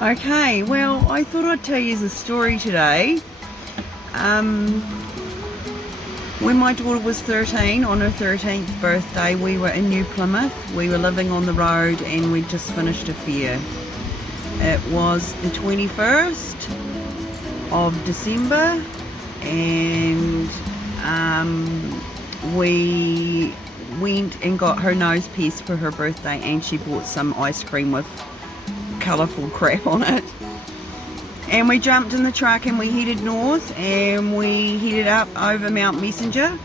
Okay, well, I thought I'd tell you the story today. When my daughter was 13, on her 13th birthday, we were in New Plymouth. We were living on the road and we'd just finished a fair. It was the 21st of December, and we went and got her nose pierced for her birthday, and she bought some ice cream with colourful crap on it. And we jumped in the truck and we headed north, and we headed up over Mount Messenger,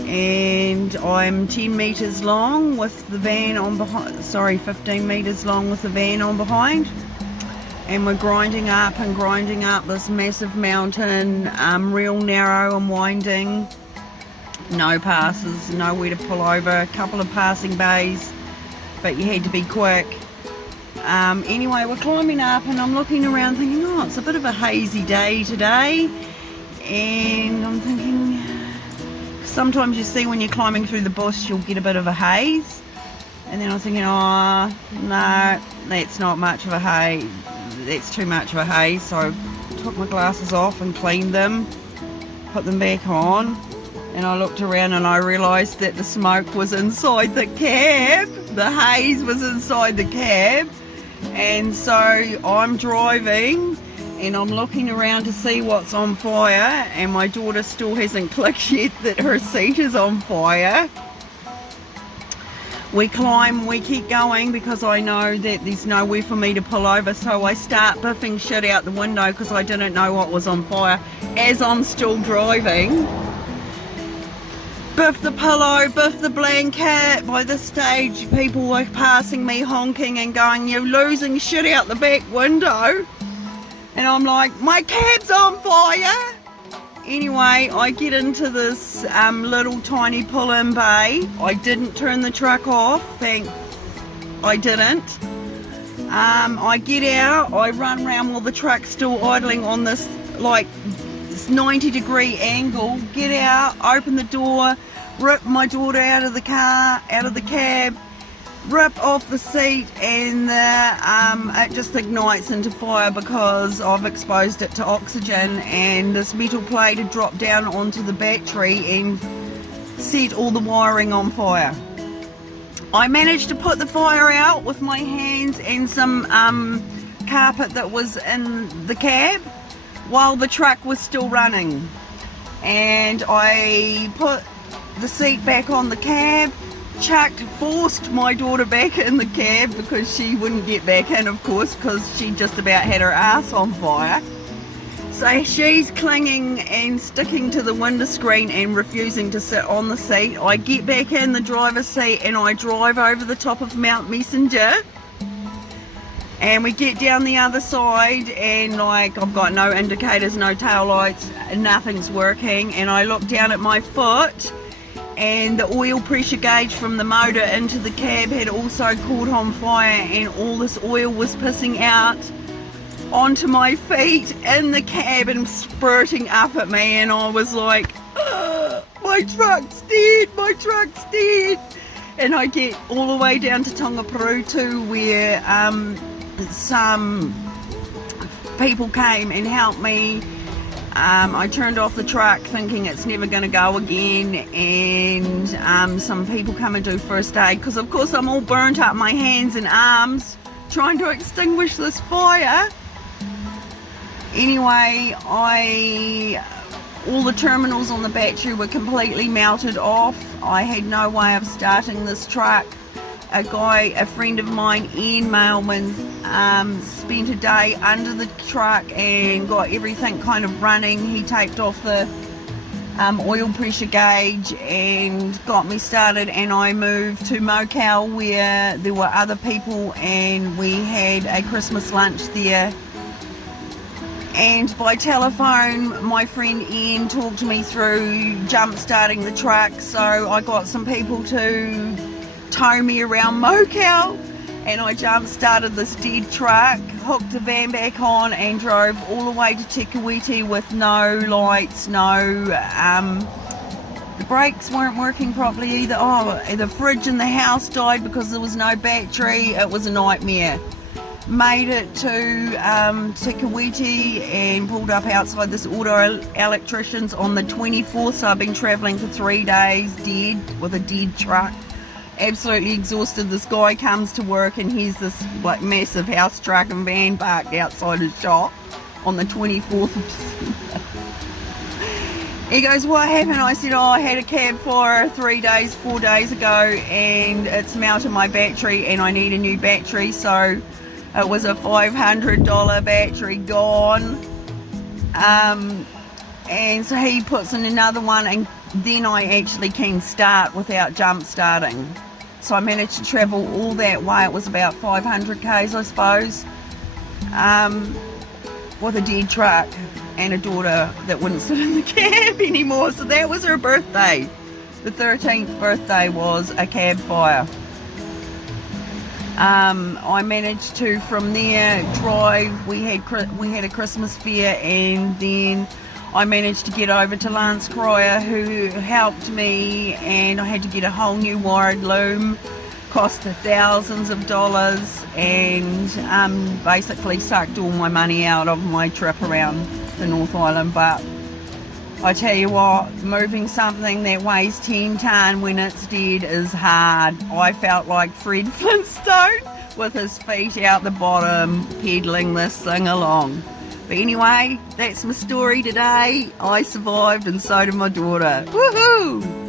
and I'm 10 metres long with the van on behind, 15 metres long with the van on behind, and we're grinding up this massive mountain, real narrow and winding, no passes, nowhere to pull over, a couple of passing bays, but you had to be quick. Anyway, we're climbing up and I'm looking around thinking, oh, it's a bit of a hazy day today, and I'm thinking, sometimes you see when you're climbing through the bush you'll get a bit of a haze, and then I'm thinking, oh no, that's not much of a haze, that's too much of a haze. So I took my glasses off and cleaned them, put them back on, and I looked around and I realised that the smoke was inside the cab, the haze was inside the cab. And so I'm driving and I'm looking around to see what's on fire, and my daughter still hasn't clicked yet that her seat is on fire. We climb, we keep going because I know that there's nowhere for me to pull over, so I start biffing shit out the window because I didn't know what was on fire as I'm still driving. Biff the pillow, biff the blanket. By this stage people were passing me honking and going, you're losing shit out the back window. And I'm like, my cab's on fire. Anyway, I get into this little tiny pull-in bay. I didn't turn the truck off, I didn't. I get out, I run around while the truck's still idling on this 90-degree angle, get out, open the door, rip my daughter out of the cab, rip off the seat, and it just ignites into fire because I've exposed it to oxygen, and this metal plate had dropped down onto the battery and set all the wiring on fire. I managed to put the fire out with my hands and some carpet that was in the cab while the truck was still running, and I put the seat back on the cab, forced my daughter back in the cab because she wouldn't get back in, of course, because she just about had her ass on fire. So she's clinging and sticking to the window screen and refusing to sit on the seat. I get back in the driver's seat and I drive over the top of Mount Messenger, and we get down the other side, and I've got no indicators, no tail lights, nothing's working, and I look down at my foot, and the oil pressure gauge from the motor into the cab had also caught on fire, and all this oil was pissing out onto my feet in the cab and spurting up at me, and I was like, my truck's dead. And I get all the way down to Tongaparutu where some people came and helped me. I turned off the truck thinking it's never going to go again, and some people come and do first aid because of course I'm all burnt up, my hands and arms trying to extinguish this fire. Anyway, all the terminals on the battery were completely melted off. I had no way of starting this truck. A friend of mine, Ian Mailman, spent a day under the truck and got everything kind of running. He taped off the oil pressure gauge and got me started, and I moved to Mokau where there were other people, and we had a Christmas lunch there. And by telephone, my friend Ian talked me through jump starting the truck, so I got some people to tow me around Mokau, and I jump started this dead truck, hooked the van back on, and drove all the way to Te Kuiti with no lights, the brakes weren't working properly either. The fridge in the house died because there was no battery. It was a nightmare. made it to Te Kuiti and pulled up outside this auto electrician's on the 24th. So I've been travelling for 3 days dead with a dead truck. Absolutely exhausted. This guy comes to work and he's this like massive house truck and van parked outside his shop on the 24th of December. He goes, what happened? I said, I had a cab fire 4 days ago and it's melted my battery and I need a new battery. So it was a $500 battery gone. And so he puts in another one and then I actually can start without jump starting. So I managed to travel all that way. It was about 500 k's, I suppose, with a dead truck and a daughter that wouldn't sit in the cab anymore. So that was her birthday. The 13th birthday was a cab fire. I managed to from there drive. We had a Christmas fair, and then I managed to get over to Lance Cryer, who helped me, and I had to get a whole new wired loom. Cost thousands of dollars, and basically sucked all my money out of my trip around the North Island. But I tell you what, moving something that weighs 10 tonne when it's dead is hard. I felt like Fred Flintstone with his feet out the bottom, pedaling this thing along. But anyway, that's my story today. I survived and so did my daughter. Woohoo!